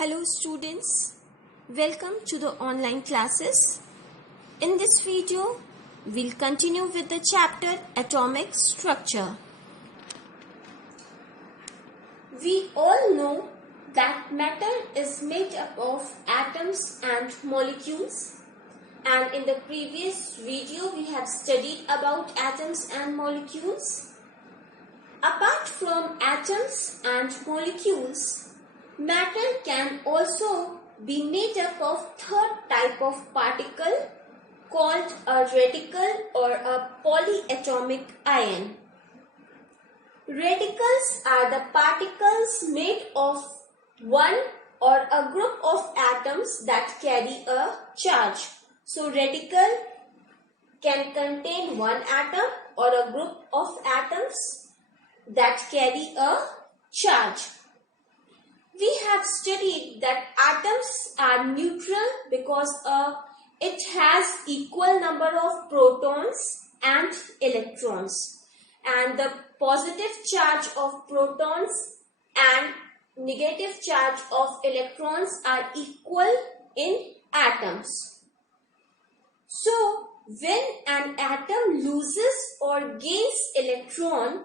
Hello students, welcome to the online classes. In this video, we'll continue with the chapter Atomic Structure. We all know that matter is made up of atoms and molecules, and in the previous video we have studied about atoms and molecules. Apart from atoms and molecules, matter can also be made up of third type of particle called a radical or a polyatomic ion. Radicals are the particles made of one or a group of atoms that carry a charge. So radical can contain one atom or a group of atoms that carry a charge. We have studied that atoms are neutral because it has equal number of protons and electrons, and the positive charge of protons and negative charge of electrons are equal in atoms. So when an atom loses or gains electron,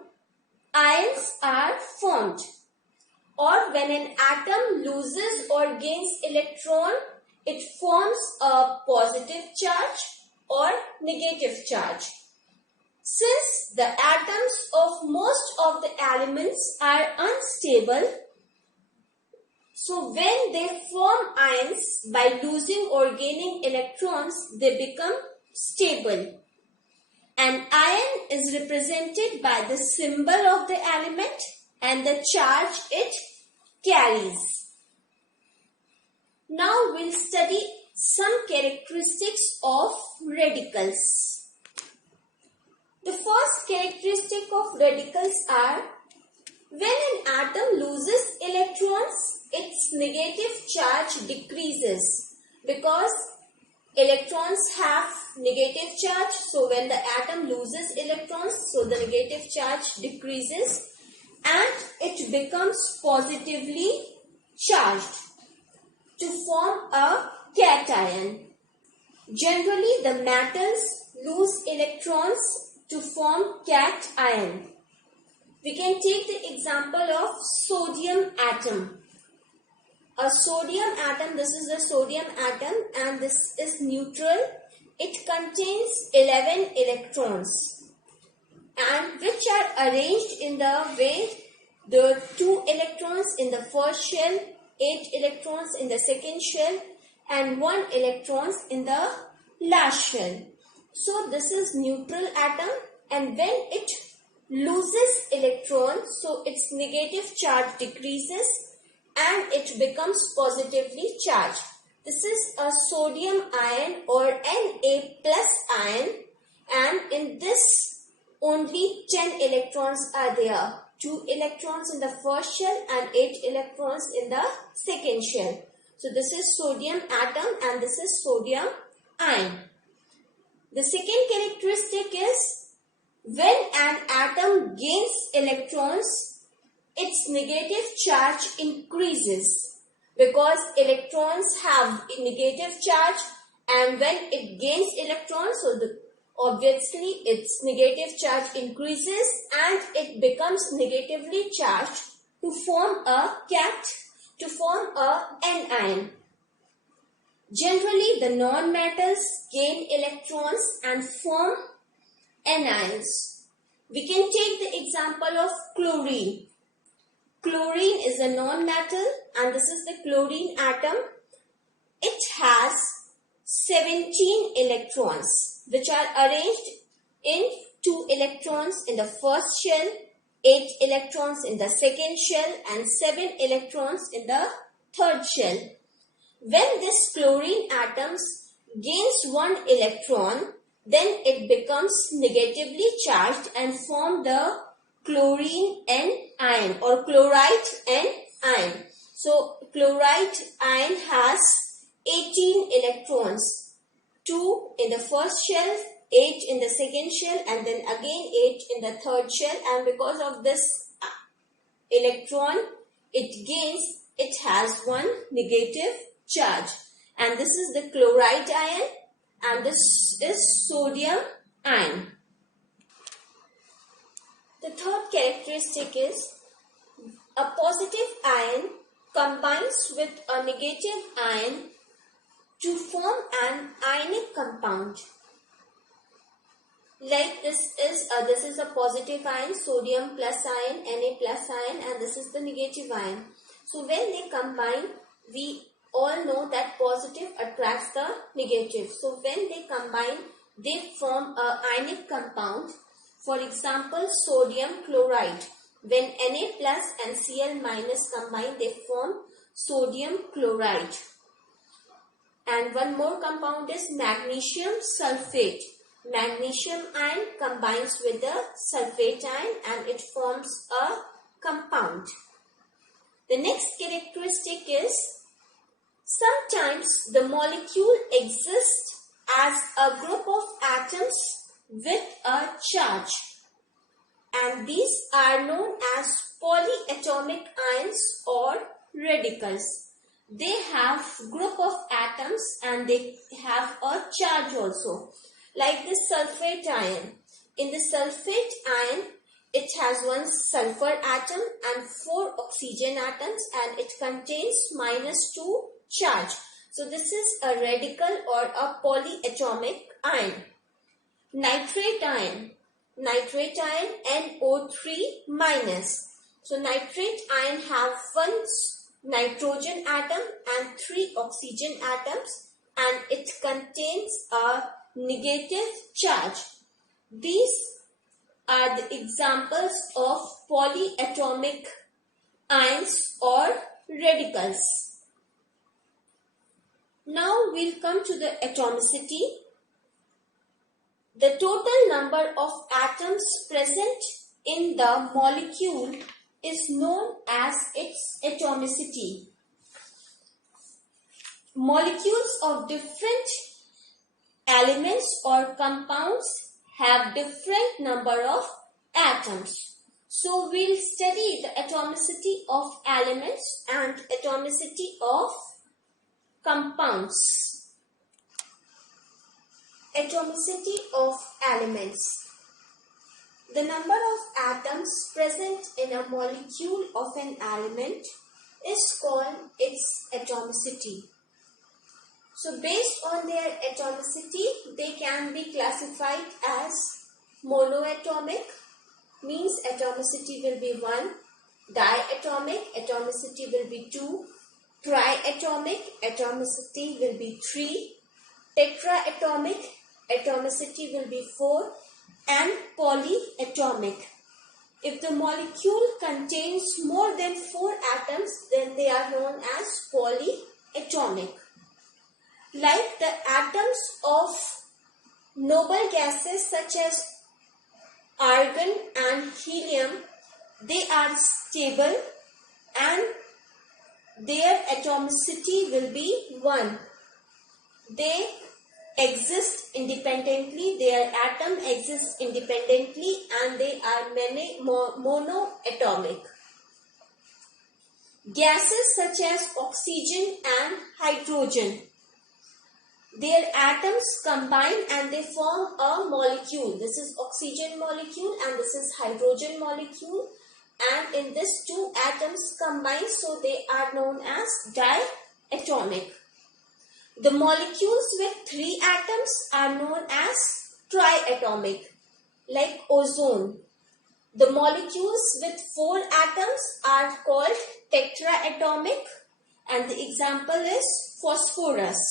ions are formed. Or when an atom loses or gains electron, it forms a positive charge or negative charge. Since the atoms of most of the elements are unstable, so when they form ions by losing or gaining electrons, they become stable. An ion is represented by the symbol of the element and the charge it carries. Now we'll study some characteristics of radicals. The first characteristic of radicals are when an atom loses electrons, its negative charge decreases because electrons have negative charge. So when the atom loses electrons, so the negative charge decreases and it becomes positively charged to form a cation. Generally, the metals lose electrons to form cation. We can take the example of sodium atom. A sodium atom, this is the sodium atom and this is neutral. It contains 11 electrons, and which are arranged in the way the 2 electrons in the first shell, 8 electrons in the second shell, and 1 electrons in the last shell. So this is neutral atom, and when it loses electrons, so its negative charge decreases and it becomes positively charged. This is a sodium ion or Na plus ion, and in this only 10 electrons are there. 2 electrons in the first shell and 8 electrons in the second shell. So this is sodium atom and this is sodium ion. The second characteristic is when an atom gains electrons, its negative charge increases because electrons have a negative charge, and when it gains electrons, so obviously its negative charge increases and it becomes negatively charged to form a anion. Generally, the non-metals gain electrons and form anions. We can take the example of chlorine. Chlorine is a non-metal and this is the chlorine atom. It has 17 electrons which are arranged in 2 electrons in the first shell, 8 electrons in the second shell and 7 electrons in the third shell. When this chlorine atom gains 1 electron, then it becomes negatively charged and form the chlorine anion or chloride anion. So chloride ion has 18 electrons, 2 in the first shell, 8 in the second shell and then again 8 in the third shell, and because of this electron it gains it has one negative charge. And this is the chloride ion and this is sodium ion. The third characteristic is a positive ion combines with a negative ion to form an ionic compound. Like this is a positive ion, sodium plus ion, Na plus ion, and this is the negative ion. So when they combine, we all know that positive attracts the negative. So when they combine, they form a ionic compound. For example, sodium chloride. When Na plus and Cl minus combine, they form sodium chloride. And one more compound is magnesium sulfate. Magnesium ion combines with the sulfate ion and it forms a compound. The next characteristic is sometimes the molecule exists as a group of atoms with a charge, and these are known as polyatomic ions or radicals. They have group of atoms and they have a charge also. Like the sulfate ion. In the sulfate ion, it has one sulfur atom and 4 oxygen atoms and it contains -2 charge. So this is a radical or a polyatomic ion. Nitrate ion. Nitrate ion NO3 minus. So nitrate ion have 1 nitrogen atom and 3 oxygen atoms and it contains a negative charge. These are the examples of polyatomic ions or radicals. Now we'll come to the atomicity. The total number of atoms present in the molecule is known as its atomicity. Molecules of different elements or compounds have different number of atoms. So we'll study the atomicity of elements and atomicity of compounds. Atomicity of elements. The number of atoms present in a molecule of an element is called its atomicity. So based on their atomicity, they can be classified as monoatomic, means atomicity will be 1, diatomic, atomicity will be 2, triatomic, atomicity will be 3, tetraatomic, atomicity will be 4, and polyatomic. If the molecule contains more than 4 atoms, then they are known as polyatomic. Like the atoms of noble gases such as argon and helium, they are stable and their atomicity will be 1. They exist independently, their atom exists independently and they are monoatomic. Gases such as oxygen and hydrogen, their atoms combine and they form a molecule. This is oxygen molecule and this is hydrogen molecule, and in this 2 atoms combine, so they are known as diatomic. The molecules with 3 atoms are known as triatomic, like ozone. The molecules with 4 atoms are called tetraatomic, and the example is phosphorus.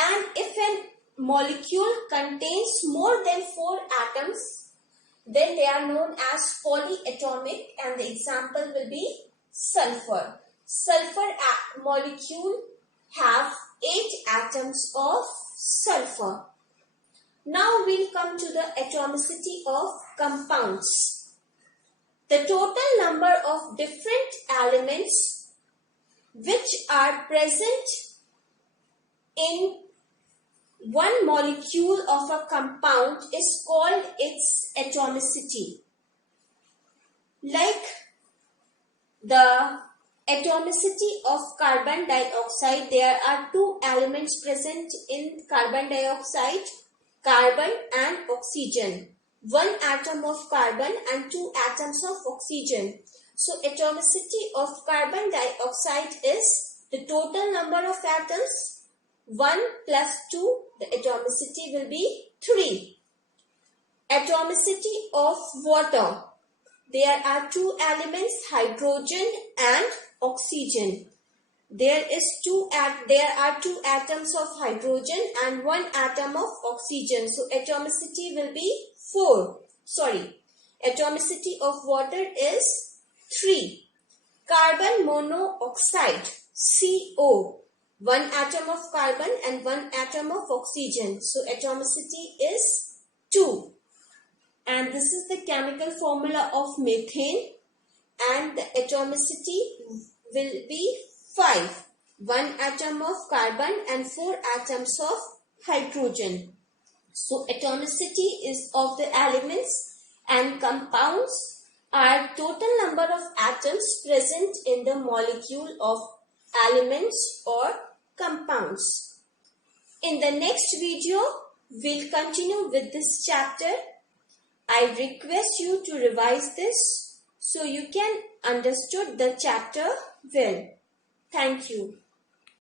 And if a molecule contains more than 4 atoms, then they are known as polyatomic, and the example will be sulfur. Sulfur molecule have 8 atoms of sulfur. Now we'll come to the atomicity of compounds. The total number of different elements which are present in one molecule of a compound is called its atomicity. Like the atomicity of carbon dioxide. There are two elements present in carbon dioxide, carbon and oxygen. One atom of carbon and two atoms of oxygen. So atomicity of carbon dioxide is the total number of atoms. 1 plus 2, the atomicity will be 3. Atomicity of water. There are two elements, hydrogen and oxygen. There are two atoms of hydrogen and one atom of oxygen. So atomicity will be 4. Atomicity of water is 3. Carbon monoxide, CO. One atom of carbon and one atom of oxygen. So atomicity is 2. And this is the chemical formula of methane, and the atomicity will be 5. One atom of carbon and 4 atoms of hydrogen. So atomicity is of the elements, and compounds are total number of atoms present in the molecule of elements or compounds. In the next video, we'll continue with this chapter. I request you to revise this so you can understand the chapter well. Thank you.